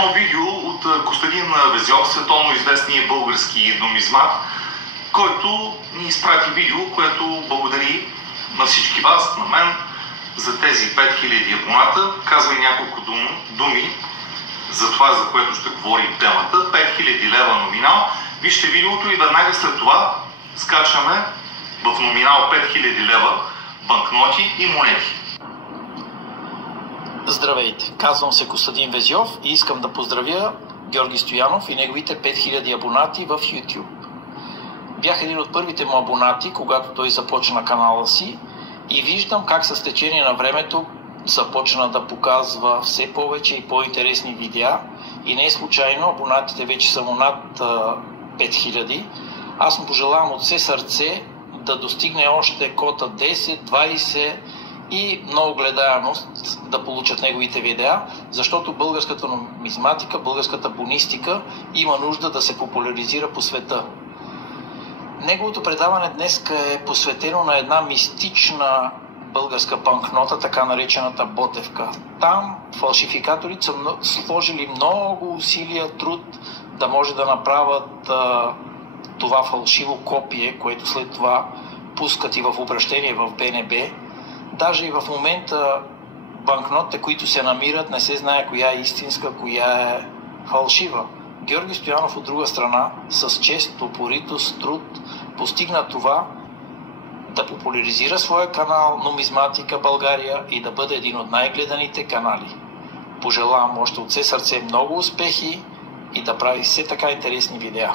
едно видео от Костадин Везьов, световно известният български нумизмат, който ни изпрати видео, което благодари на всички вас, на мен, за тези 5000 абоната. Казва и няколко думи за това, за което ще говорим темата. 5000 лева номинал. Вижте видеото и веднага след това скачаме в номинал 5000 лева банкноти и монети. Здравейте, казвам се Костадин Везьов и искам да поздравя Георги Стоянов и неговите 5000 абонати в YouTube. Бях един от първите му абонати, когато той започна канала си и виждам как с течение на времето започна да показва все повече и по-интересни видеа и не е случайно, абонатите вече са му над 5000. Аз му пожелавам от все сърце да достигне още кота 10, 20 и много гледаемост да получат неговите видеа, защото българската нумизматика, българската бонистика има нужда да се популяризира по света. Неговото предаване днес е посветено на една мистична българска банкнота, така наречената Ботевка. Там фалшификаторите са сложили много усилия, труд да може да направят това фалшиво копие, което след това пускат и в обращение в БНБ. Даже и в момента банкнотите, които се намират, не се знае коя е истинска, коя е фалшива. Георги Стоянов от друга страна, с чест, упоритост, труд, постигна това да популяризира своя канал Нумизматика България и да бъде един от най-гледаните канали. Пожелавам още от все сърце много успехи и да прави все така интересни видеа.